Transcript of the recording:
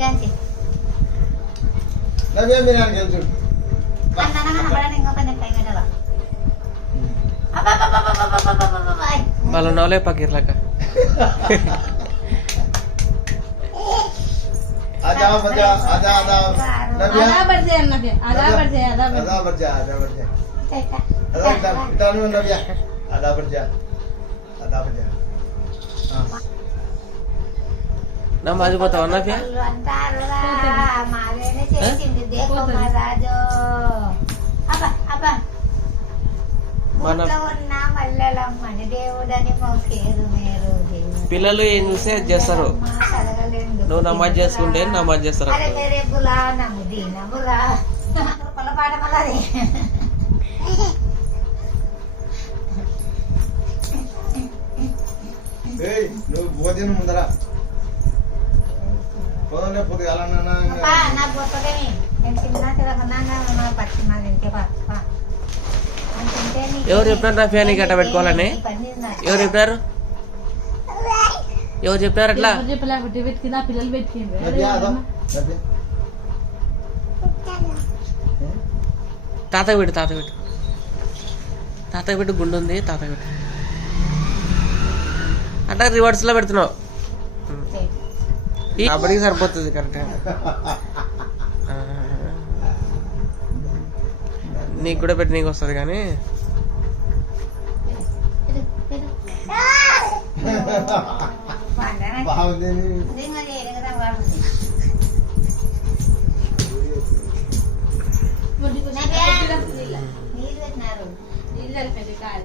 ganti. Nabia bilang gitu. Anak-anak pada nengok pengen apa? Apa. Balon oleh pakir laka. Ada. Nabia. आधा बढ़ जाए नबी आधा बढ़ जाए Ada berja. Kita nunggu Nabia. Ada berja. నా బాజు పోతావా నా ప్యా అంటారా మాలేనే చేసింది దేకో మహారాజు అబ్బా మన ఉన్న మల్లెలమ్మని దేవుడని మొక్కేరు మీరు పిల్లలు ఏం చూస్తే అది చేస్తారు. నువ్వు నమాజ్ చేసుకుంటే నమాజ్ చేస్తారు. అరే మేరే బులా నముది నమురా పొలపాట మళ్ళీ Hey, lu buatin mundara. Pokoknya putih ala nana. Pak, nak buat apa ni? Yang sini kita kenana nama pasti malin ke pak. ఎవరు చెప్పినారు నా ఫ్యాన్ గట్ట పెట్టుకోవాలని? ఎవరు చెప్పినారు అట్లా? పిల్లలు పెట్టిండ్రు Nabia ada. Nabia. తాతకు పెట్టు గుండు ఉంది. తాతకు పెట్టు అట్లా రివర్స్ లో పెడుతున్నావు. అప్పటికి సరిపోతుంది కరెక్ట్. నీకు కూడా పెట్టి నీకు వస్తుంది కానీ Paham ini. Dengar.